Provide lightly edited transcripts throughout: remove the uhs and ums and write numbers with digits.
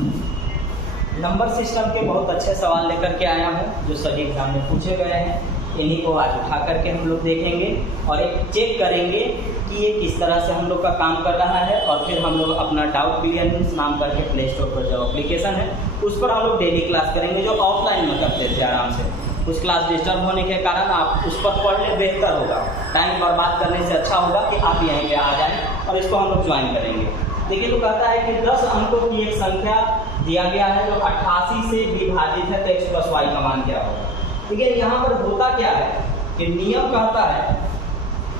Number system के बहुत अच्छे सवाल लेकर के आया हूँ जो सभी एग्जाम में पूछे गए हैं। इन्हीं को आज उठा करके हम लोग देखेंगे और एक चेक करेंगे कि ये किस तरह से हम लोग का काम कर रहा है। और फिर हम लोग अपना डाउट क्लियरेंस नाम करके प्ले स्टोर पर जो एप्लीकेशन है उस पर हम लोग डेली क्लास करेंगे, जो ऑफलाइन में करते थे आराम से। कुछ क्लास डिस्टर्ब होने के कारण आप उस पर पढ़ ले, बेहतर होगा। टाइम बर्बाद करने से अच्छा होगा कि आप यहीं पे आ जाएं और इसको हम लोग ज्वाइन करेंगे। देखिए, तो कहता है कि 10 अंकों की एक संख्या दिया गया है जो 88 से विभाजित है, तो x + y का मान क्या होगा। ठीक है, यहाँ पर होता क्या है कि नियम कहता है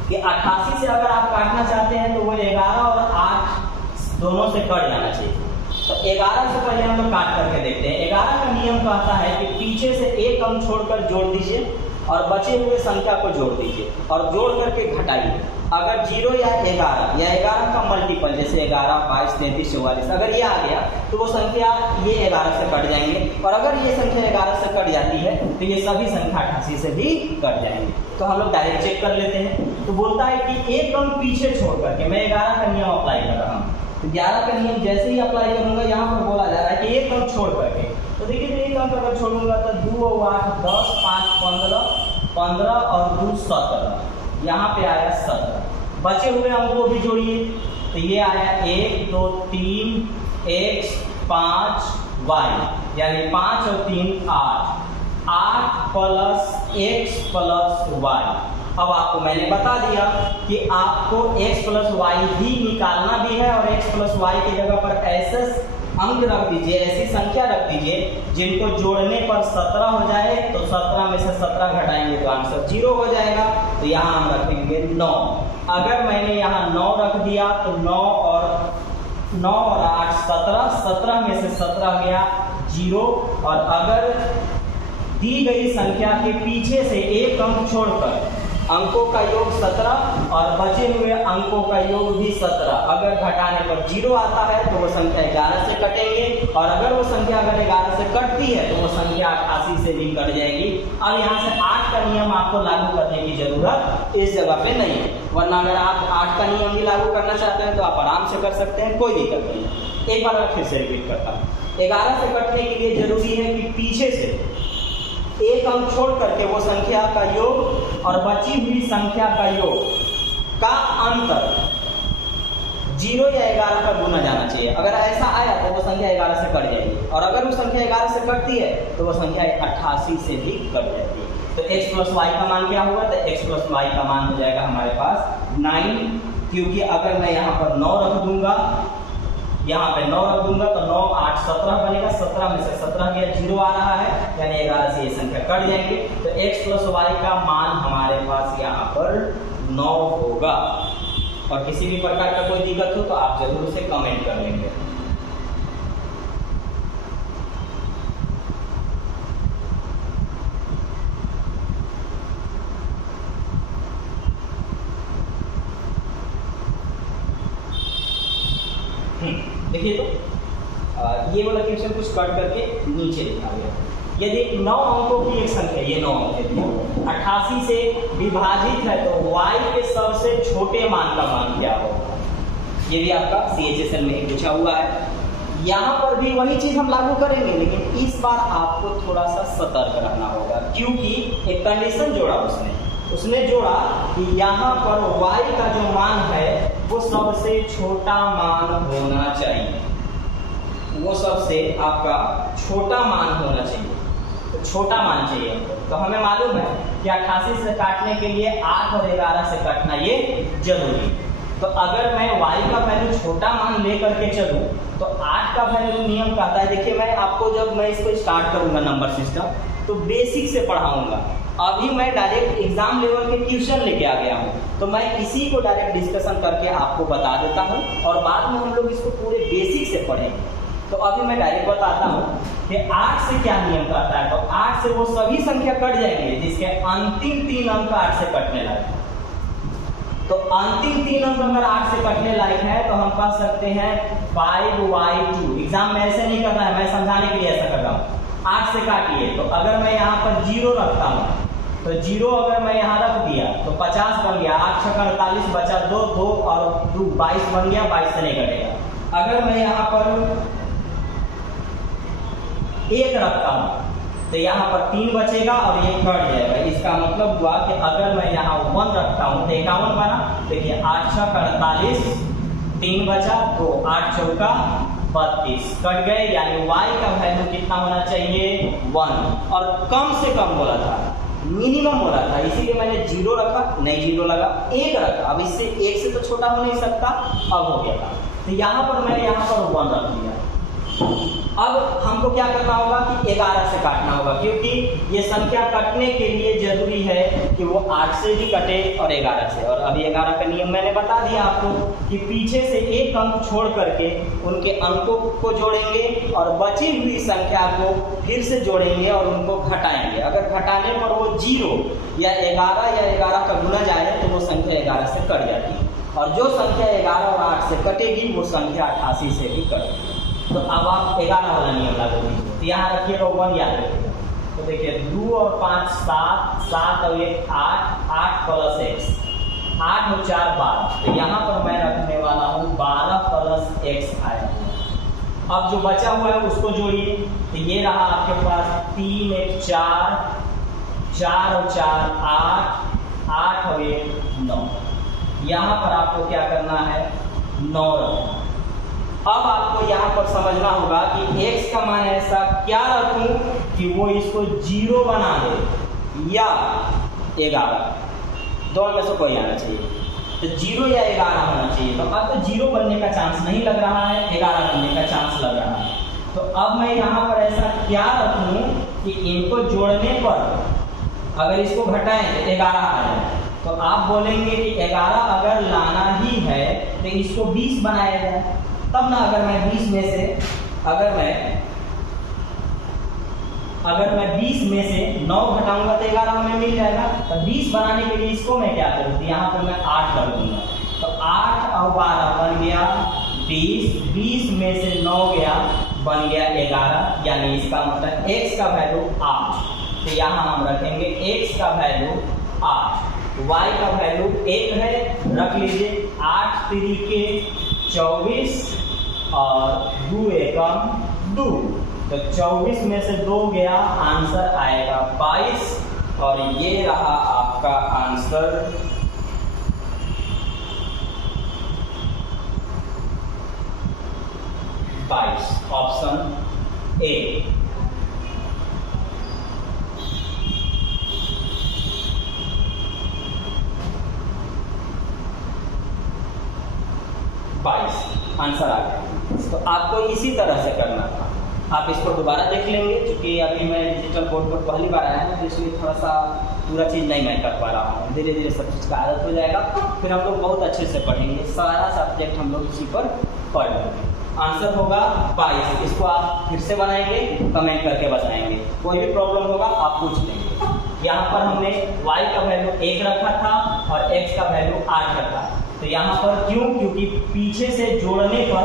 कि 88 से अगर आप काटना चाहते हैं तो वो 11 और 8 दोनों से कट जाना चाहिए। तो 11 से पहले हम लोग काट करके देखते हैं। 11 का नियम कहता है कि पीछे से एक अंक छोड़कर जोड़ दीजिए और बचे हुए संख्या को जोड़ दीजिए और जोड़ करके घटाइए। अगर 0 या 11 का मल्टीपल जैसे 11, 22, 33, 44 अगर ये आ गया तो वो संख्या ये 11 से कट जाएंगे। और अगर ये संख्या 11 से कट जाती है तो ये सभी संख्या 88 से भी कट जाएंगे। तो हम लोग डायरेक्ट चेक कर लेते हैं। तो बोलता है कि एक अंक पीछे छोड़ करके मैं 11 का नियम अप्लाई कर रहा हूँ। तो 11 का नियम जैसे ही अप्लाई करूंगा, यहाँ पर बोला जा रहा है कि एक अंक छोड़ करके, तो देखिए तो एक अंक अगर छोड़ूंगा तो 2 और 8 10, 5 15 और 2 17, यहाँ पे आया 17। बचे हुए अंकों भी जोड़िए, तो ये आया 1 2 3 x 5 y, यानी 5 और 3 8 प्लस x प्लस y। अब आपको मैंने बता दिया कि आपको x प्लस y भी निकालना भी है और x प्लस y की जगह पर ऐसे अंक रख दीजिए, ऐसी संख्या रख दीजिए जिनको जोड़ने पर 17 हो जाए। तो 17 में से 17 घटाएंगे तो आंसर 0 हो जाएगा। तो यहाँ हम रखेंगे 9। अगर मैंने यहाँ 9 रख दिया तो 9 और 8 17, 17 में से 17 गया 0। और अगर दी गई संख्या के पीछे से एक अंक छोड़कर अंकों का योग 17 और बचे हुए अंकों का योग भी 17, अगर घटाने पर 0 आता है तो वो संख्या 11 से कटेंगे। और अगर वो संख्या अगर 11 से कटती है तो वो संख्या 88 से भी कट जाएगी। अब यहाँ से 8 का नियम आपको लागू करने की जरूरत इस जगह पे नहीं है, वरना अगर आप 8 का नियम भी लागू करना चाहते हैं तो आप आराम से कर सकते हैं, कोई दिक्कत नहीं। एक बार मैं फिर से रिपीट करता हूँ। 11 से कटने के लिए जरूरी है कि पीछे से एक अंक छोड़ करके वो संख्या का योग और बची हुई संख्या का योग का अंतर 0 या 11 का गुना जाना चाहिए। अगर ऐसा आया तो वो संख्या 11 से कट जाएगी, और अगर वो संख्या 11 से कटती है तो वो संख्या 88 से भी कट जाती है। तो x प्लस y का मान क्या होगा, तो x प्लस y का मान हो जाएगा हमारे पास 9, क्योंकि अगर मैं यहाँ पर 9 रख दूंगा, यहाँ पे 9 रख दूंगा तो 9 8 17 बनेगा। 17 में से 17 गया 0 आ रहा है, यानी 11 से ये संख्या कट जाएंगे। तो x प्लस y का मान हमारे पास यहाँ पर 9 होगा। और किसी भी प्रकार का कोई दिक्कत हो तो आप जरूर उसे कमेंट कर लेंगे। देखिए, तो ये वाला क्वेश्चन कुछ कट करके नीचे लिखा गया। यदि 9 अंकों की एक संख्या, ये 9 अंक है, 88 से विभाजित है तो y के सबसे छोटे मान का मान क्या होगा। ये भी आपका CHSL में पूछा हुआ है। यहाँ पर भी वही चीज हम लागू करेंगे, लेकिन इस बार आपको थोड़ा सा सतर्क रहना होगा, क्योंकि एक कंडीशन जोड़ा उसने जोड़ा कि यहाँ पर y का जो मान है वो सबसे छोटा मान होना चाहिए, वो सबसे आपका छोटा मान होना चाहिए। तो छोटा मान चाहिए हमको। तो हमें मालूम है कि 88 से काटने के लिए 8 और 11 से काटना ये जरूरी। तो अगर मैं y का वैल्यू छोटा मान लेकर के चलूँ तो 8 का वैल्यू नियम कहता है, देखिए मैं आपको जब मैं इसको स्टार्ट करूंगा नंबर सिस्टम तो बेसिक से पढ़ाऊंगा। अभी मैं डायरेक्ट एग्जाम लेवल के ट्यूशन लेके आ गया हूँ, तो मैं इसी को डायरेक्ट डिस्कशन करके आपको बता देता हूँ और बाद में हम लोग इसको पूरे बेसिक से पढ़ेंगे। तो अभी मैं डायरेक्ट बताता हूँ कि 8 से क्या नियम कहता है। तो 8 से वो सभी संख्या कट जाएंगे जिसके अंतिम 3 अंक 8 से कटने लायक है। तो अंतिम 3 अंक अगर 8 से कटने लायक है तो हम कह सकते हैं 5y2। एग्जाम में ऐसे नहीं करना है, मैं समझाने के लिए ऐसा कर रहा हूँ। 8 से काटिए, तो अगर मैं यहाँ पर 0 रखता हूँ तो 0 अगर मैं यहाँ रख दिया तो 50 बन गया, 8 × 48 बचा 2 और 2 22 बन गया, 22 से नहीं कटेगा। अगर मैं यहाँ पर एक रखता हूँ तो यहाँ पर 3 बचेगा और ये कट जाएगा। इसका मतलब हुआ कि अगर मैं यहाँ 1 रखता हूँ तो 51 बना। देखिए 8 6 48, 3 बचा, 2 8 चौका 32 कट गए, यानी y का वैल्यू कितना होना चाहिए 1। और कम से कम बोला था, मिनिमम बोला था, इसीलिए मैंने 0 रखा, नहीं 0 लगा, 1 रखा। अब इससे 1 से तो छोटा हो नहीं सकता, अब हो गया। तो यहाँ पर मैंने यहाँ पर 1 रख दिया। अब हमको क्या करना होगा कि 11 से काटना होगा, क्योंकि ये संख्या कटने के लिए जरूरी है कि वो 8 से भी कटे और 11 से। और अभी 11 का नियम मैंने बता दिया आपको कि पीछे से एक अंक छोड़ करके उनके अंकों को जोड़ेंगे और बची हुई संख्या को फिर से जोड़ेंगे और उनको घटाएंगे। अगर घटाने पर वो 0 या 11 का गुना जाए तो वो संख्या 11 से कट जाती है, और जो संख्या 11 और 8 से कटेगी वो संख्या 88 से भी कटेगी। तो अब आप 11 वाला नियम लागू कीजिए। तो यहाँ रखिएगा 1 याद रखिएगा। तो देखिए 2 और 5 7, 7 और 1 8, 8 प्लस x, 8 और 4 12। तो यहाँ पर मैं रखने वाला हूँ 12 प्लस x आया। अब जो बचा हुआ है उसको जोड़िए। तो ये रहा आपके पास 3 1 4, 4 और 4 8, 8 और 1 9। यहाँ पर आपको क्या करना है 9 रखना। अब आपको यहाँ पर समझना होगा कि x का मान ऐसा क्या रखूं कि वो इसको 0 बना दे या 11, दोनों में से कोई आना चाहिए। तो 0 या 11 होना चाहिए। तो अब तो 0 बनने का चांस नहीं लग रहा है, 11 बनने का चांस लग रहा है। तो अब मैं यहाँ पर ऐसा क्या रखूं कि इनको जोड़ने पर अगर इसको घटाएं तो 11 आ जाए। तो आप बोलेंगे कि 11 अगर लाना ही है तो इसको 20 बनाया जाए, तब ना। अगर मैं 20 में से अगर मैं 20 में से 9 घटाऊंगा तो 11 हमें मिल जाएगा। तो 20 बनाने के लिए इसको मैं क्या करूँ, तो यहाँ पर मैं 8 कर दूंगा। तो 8 और 12 बन गया 20, 20 में से 9 गया, बन गया 11, यानी इसका मतलब x का वैल्यू 8। तो यहाँ हम रखेंगे x का वैल्यू 8, y का वैल्यू 1 है, रख लीजिए। 8 3 24 और 2 एकम 2। तो 24 में से 2 गया, आंसर आएगा 22। और ये रहा आपका आंसर 22, ऑप्शन ए। आंसर आ गया। तो आपको इसी तरह से करना था। आप इसको दोबारा देख लेंगे, क्योंकि अभी मैं डिजिटल बोर्ड पर पहली बार आया हूँ, तो इसलिए थोड़ा सा पूरा चीज़ नहीं मैं कर पा रहा हूँ। धीरे धीरे सब चीज़ का आदत हो जाएगा, फिर हम लोग बहुत अच्छे से पढ़ेंगे। सारा सब्जेक्ट हम लोग इसी पर पढ़ लेंगे। आंसर होगा 22। इसको आप फिर से बनाएंगे, कमेंट करके बताएंगे। कोई भी प्रॉब्लम होगा आप पूछ लेंगे। यहाँ पर हमने y का वैल्यू 1 रखा था और x का वैल्यू 8 रखा। तो यहाँ पर क्यों, क्योंकि पीछे से जोड़ने पर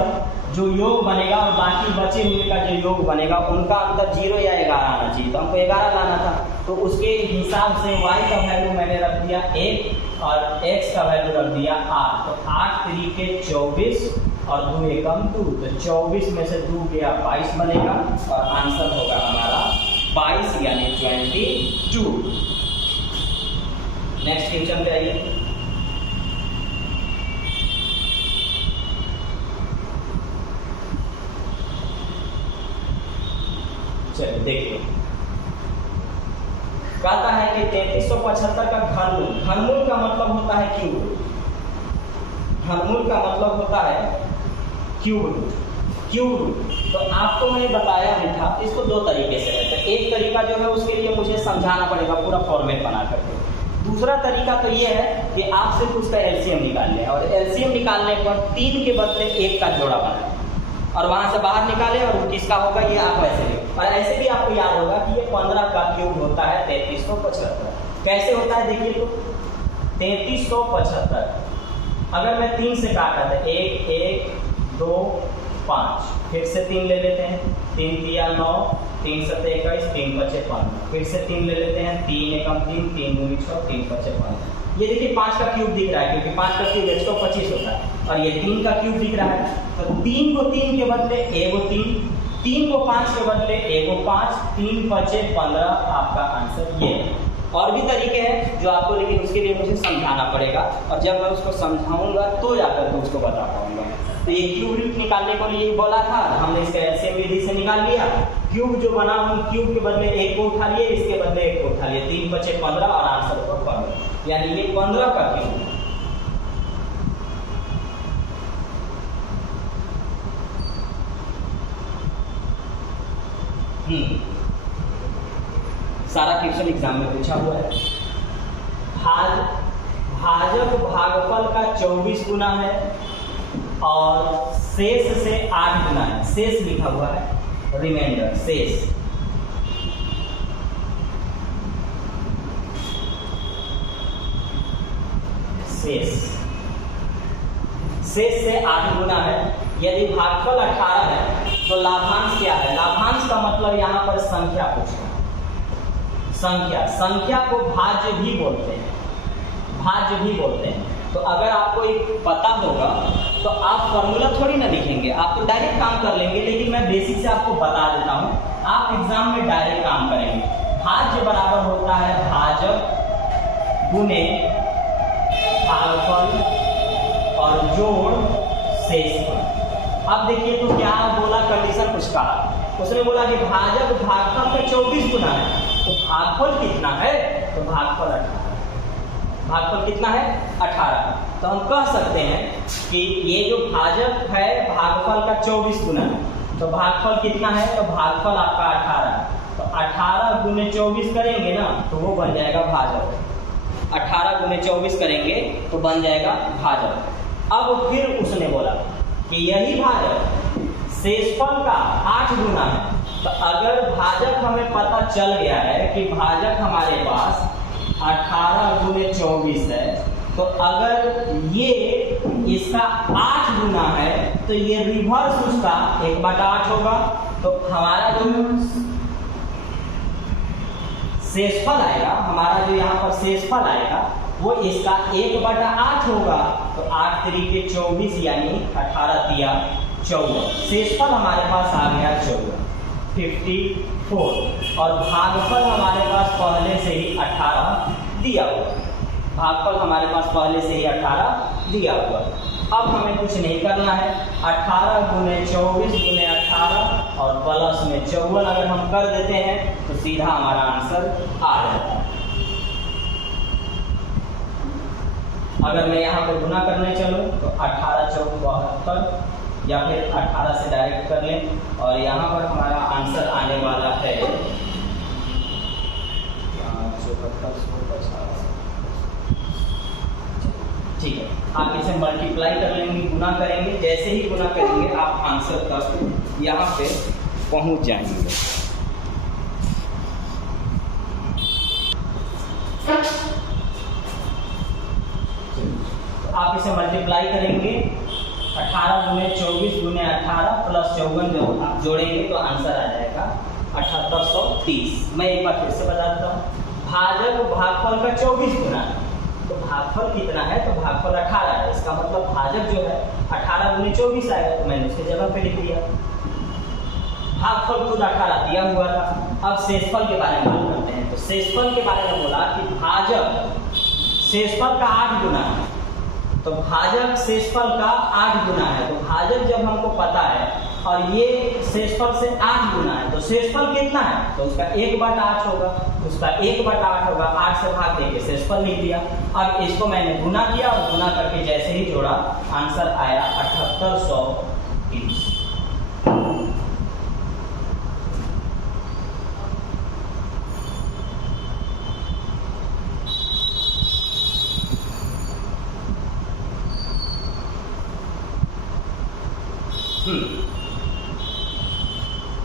जो योग बनेगा और बाकी बचे हुए का जो योग बनेगा उनका अंतर 0 या 11 आना चाहिए। तो हमको 11 लाना था, तो उसके हिसाब से y का वैल्यू मैंने रख दिया 1 और x का वैल्यू रख दिया 8। तो 8 3 24 और 2 एकम 2। तो 24 में से 2 गया 22 बनेगा और आंसर होगा हमारा 22 यानी 22। नेक्स्ट क्वेश्चन पे आइए। चलिए देखिए, कहता है कि 3375 का घनमूल। घनमूल का मतलब होता है क्यूब रूट। घनमूल का मतलब होता है क्यूब रूट। क्यूब रूट तो आपको मैंने बताया भी था, इसको 2 तरीके से रहता है। एक तरीका जो है उसके लिए मुझे समझाना पड़ेगा पूरा फॉर्मेट बना करके। दूसरा तरीका तो ये है कि आप सिर्फ उसका एलसीएम निकाल लें और एलसीएम निकालने पर 3 के बदले 1 का जोड़ा बनाए और वहां से बाहर निकाले और किसका होगा ये आप ऐसे लें। और ऐसे भी आपको याद होगा कि ये 15 का क्यूब होता है 3375। कैसे होता है देखिए, तो 3375 अगर मैं 3 से काटा था 1 1 2 5, फिर से 3 ले लेते हैं, 3 3 9, 3 7 21, 3 5 15, फिर से 3 ले लेते हैं, 3 एकम 3, 3 दूनी 6, 3 5 15। ये देखिए 5 का क्यूब दिख रहा है, क्योंकि 5 का क्यूब 125 होता है और ये 3 का क्यूब दिख रहा है। तो 3 को 3 के बदले 1 3, 3 को 5 के बदले 1 को 5, 3 बचे 15, आपका आंसर ये है। और भी तरीके हैं जो आपको, लेकिन उसके लिए मुझे समझाना पड़ेगा, और जब मैं उसको समझाऊंगा तो जाकर के उसको बता पाऊंगा। तो ये क्यूब रूट निकालने को लिए बोला था, हमने इसका एलसीएम विधि से निकाल लिया। क्यूब जो बना, हम क्यूब के बदले 1 को उठा लिए, इसके बदले 1 को उठा लिए, 3 बचे 15 और आंसर को 15, यानी ये 15 का क्यूब। सारा क्वेश्चन एग्जाम में पूछा हुआ है। भाजक भागफल का 24 गुना है और शेष से 8 गुना है। शेष लिखा हुआ है, रिमाइंडर शेष। शेष से 8 गुना है। यदि भागफल 18 है तो लाभांश क्या है? लाभांश का मतलब यहाँ पर संख्या पूछना। संख्या को भाज्य भी बोलते हैं, तो अगर आपको एक पता होगा तो आप फॉर्मूला थोड़ी ना लिखेंगे, आप तो डायरेक्ट काम कर लेंगे, लेकिन मैं बेसिक से आपको बता देता हूँ, आप एग्जाम में डायरेक्ट काम करेंगे। भाज्य बराबर होता है भाजक गुने भागफल और जोड़ शेषफल। अब देखिए तो क्या बोला, कंडीशन कुछ कहा, उसने बोला कि भाजक भागफल का 24 गुना है, तो भागफल कितना है? तो भागफल 18। भागफल कितना है? 18। तो हम कह सकते हैं कि ये जो भाजक है भागफल का 24 गुना है, तो भागफल कितना है? तो भागफल आपका 18। तो 18 गुने 24 करेंगे ना तो वो बन जाएगा भाजक। 18 गुने 24 करेंगे तो बन जाएगा भाजक। अब फिर उसने बोला कि यही भाजक शेषफल का 8 गुना है। तो अगर भाजक हमें पता चल गया है कि भाजक हमारे पास 18 गुने 24 है, तो अगर ये इसका 8 गुना है तो ये रिवर्स उसका 1/8 होगा। तो हमारा जो शेषफल आएगा, हमारा जो यहाँ पर शेषफल आएगा वो इसका 1/8 होगा। तो 8 तरीके 24 यानी 18 तिया 14। शेषफल हमारे पास आ गया 14, 54। और भागफल हमारे पास पहले से ही 18 दिया हुआ। भागफल हमारे पास पहले से ही 18 दिया हुआ। अब हमें कुछ नहीं करना है, 18 गुने 24 गुने 18 और प्लस में 54 अगर हम कर देते हैं तो सीधा हमारा आंसर आ जाता है। अगर मैं यहाँ पे गुना करने चलूँ तो 18 चौक 72, या फिर 18 से डायरेक्ट कर लें, और यहाँ पर हमारा आंसर आने वाला है 74। ठीक है, आप इसे मल्टीप्लाई कर लेंगे, गुना करेंगे, जैसे ही गुना करेंगे आप आंसर तक यहाँ पे पहुँच जाएंगे। तो आप इसे मल्टीप्लाई करेंगे, 18 गुने 24 गुने 18 प्लस 54 जो आप जोड़ेंगे तो आंसर आ जाएगा 7830। मैं एक बार फिर से बता देता हूँ, भाजक भागफल का 24 गुना है, तो भागफल कितना है? तो भागफल 18 है। इसका मतलब भाजक जो है 18 गुने 24 आएगा, तो मैंने उसके जगह पे लिख दिया। भागफल खुद 18 दिया हुआ था। अब शेषफल के बारे में बात करते हैं। तो शेषफल के बारे में बोला कि भाजक शेषफल का 8 गुना है, तो भाजक शेषफल का 8 गुना है। तो भाजक जब हमको पता है और ये शेषफल से 8 गुना है, तो शेषफल कितना है? तो उसका 1/8 होगा, उसका 1/8 होगा, 8 से भाग देके शेषफल लिख दिया। अब इसको मैंने गुना किया और गुना करके जैसे ही जोड़ा आंसर आया 7830।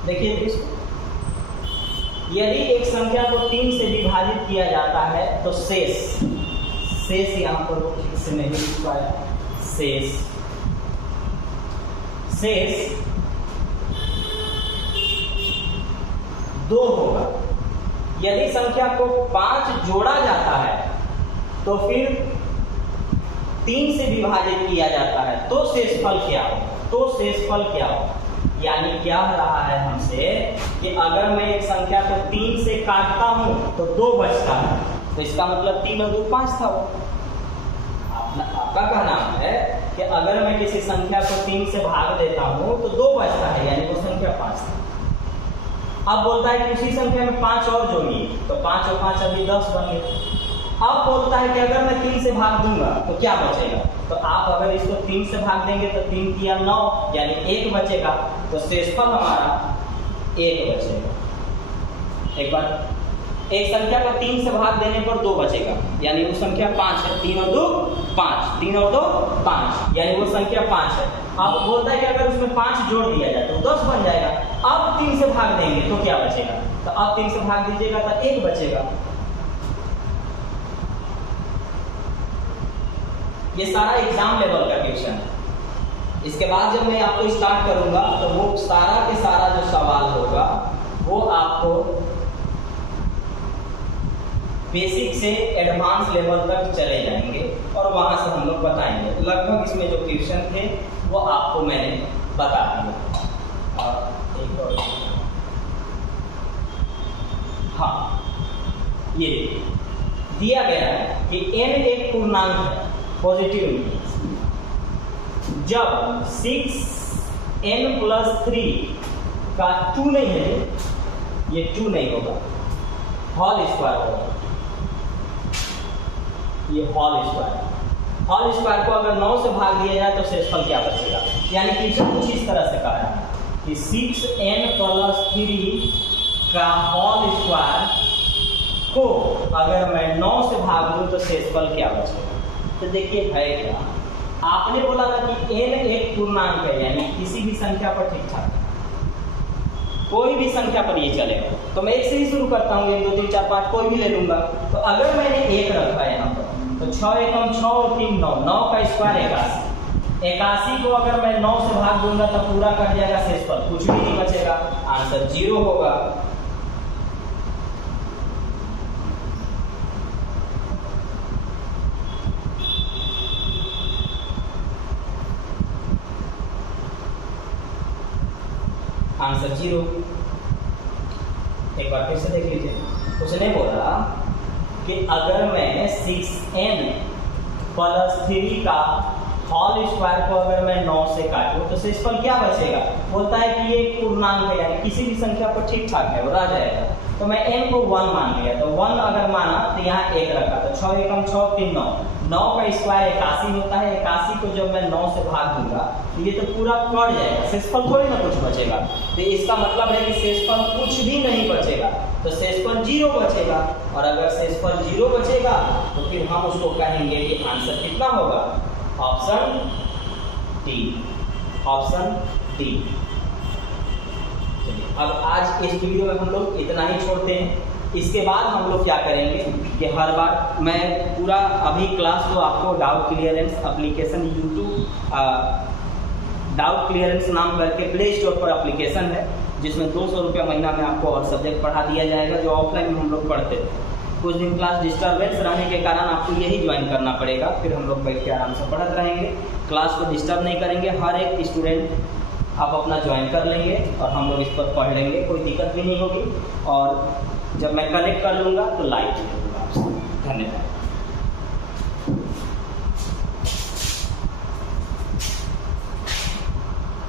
देखिए इसको, यदि एक संख्या को 3 से विभाजित किया जाता है तो शेष यहाँ पर वो ठीक से नहीं लिख पाया, शेष 2 होगा। यदि संख्या को 5 जोड़ा जाता है तो फिर 3 से विभाजित किया जाता है तो शेषफल क्या हो? यानी क्या रहा है हमसे कि अगर मैं एक संख्या को 3 से काटता हूं तो 2 बचता है, तो इसका मतलब 3 और 2 5 था। वो आपका कहना है कि अगर मैं किसी संख्या को 3 से भाग देता हूं तो 2 बचता है, यानी वो संख्या 5 था। अब बोलता है कि उसी संख्या में 5 और जोड़िए, तो 5 और 5 अभी 10 बन गए। अब बोलता है कि अगर मैं 3 से भाग दूंगा तो क्या बचेगा, तो आप अगर इसको 3 से भाग देंगे तो 3 किया 9, यानी 1 बचेगा, तो शेषफल हमारा 1 बचेगा। एक बार एक संख्या को 3 से भाग देने पर 2 बचेगा, यानी वो संख्या 5 है। 3 और 2 5, 3 और 2 5, यानी वो संख्या 5 है। अब बोलता है कि अगर उसमें 5 जोड़ दिया जाए तो 10 बन जाएगा। अब 3 से भाग देंगे तो क्या बचेगा, तो अब 3 से भाग दीजिएगा तो 1 बचेगा। ये सारा एग्जाम लेवल का क्वेश्चन है। इसके बाद जब मैं आपको स्टार्ट करूंगा तो वो सारा के सारा जो सवाल होगा वो आपको बेसिक से एडवांस लेवल तक चले जाएंगे और वहां से हम लोग बताएंगे। लगभग इसमें जो क्वेश्चन थे वो आपको मैंने बता दिया। और एक और हाँ, ये दिया गया है कि n एक पूर्णांक है, पॉजिटिव इंटीजर। जब 6n + 3 का 2 नहीं है, ये 2 नहीं होगा, होल स्क्वायर होगा। ये होल स्क्वायर को अगर 9 से भाग दिया जाए तो शेषफल क्या बचेगा, यानी क्वेश्चन कुछ इस तरह से कहा है कि 6n + 3 का होल स्क्वायर को अगर मैं 9 से भाग दूं तो शेषफल क्या बचेगा। तो देखिए है क्या, आपने बोला था कि n एक पूर्णांक है, यानी किसी भी संख्या पर ठीक ठाक कोई भी संख्या पर ये चलेगा। तो मैं 1 से ही शुरू करता हूँ, 1 2 3 4 5 कोई भी ले लूंगा। तो अगर मैंने 1 रखा है यहाँ पर तो 6 एकम 6 और 3 9, 9 का स्क्वायर 81। 81 को अगर मैं 9 से भाग दूंगा तो पूरा कट जाएगा, शेषफल कुछ भी नहीं बचेगा, आंसर 0 होगा। आंसर 0। एक बार फिर से देख लीजिए, उसने बोला कि अगर मैं 6n + 3 का होल स्क्वायर को अगर मैं 9 से काटूं तो शेषफल क्या बचेगा। बोलता है कि ये एक पूर्णांक है, यानी किसी भी संख्या पर ठीक ठाक है, वो रह जाएगा। तो मैं n को 1 मान लिया, तो 1 अगर माना तो यहाँ 1 रखा, तो 6 एकम 6 3 9, 9 का स्क्वायर 81 होता है। 81 को जब मैं 9 से भाग दूंगा तो ये तो पूरा कट जाएगा, शेषफल थोड़ी ना कुछ बचेगा। तो इसका मतलब है कि शेषफल कुछ भी नहीं बचेगा, तो शेषफल 0 बचेगा। और अगर शेषफल 0 बचेगा तो फिर हम उसको कहेंगे कि आंसर कितना होगा, ऑप्शन डी। Option D. अब आज इस वीडियो में हम लोग इतना ही छोड़ते हैं। इसके बाद हम लोग क्या करेंगे कि हर बार मैं पूरा अभी क्लास तो आपको doubt clearance application YouTube doubt clearance नाम करके प्ले स्टोर पर एप्लीकेशन है, जिसमें 200 रुपया महीना में आपको और सब्जेक्ट पढ़ा दिया जाएगा जो ऑफलाइन में हम लोग पढ़ते थे। कुछ दिन क्लास डिस्टर्बेंस रहने के कारण आपको यही ज्वाइन करना पड़ेगा, फिर हम लोग बैठ के आराम से पढ़ते रहेंगे, क्लास को डिस्टर्ब नहीं करेंगे। हर एक स्टूडेंट आप अपना ज्वाइन कर लेंगे और हम लोग इस पर पढ़ लेंगे, कोई दिक्कत भी नहीं होगी। और जब मैं कनेक्ट कर लूँगा तो लाइव दे दूँगा आपसे। धन्यवाद।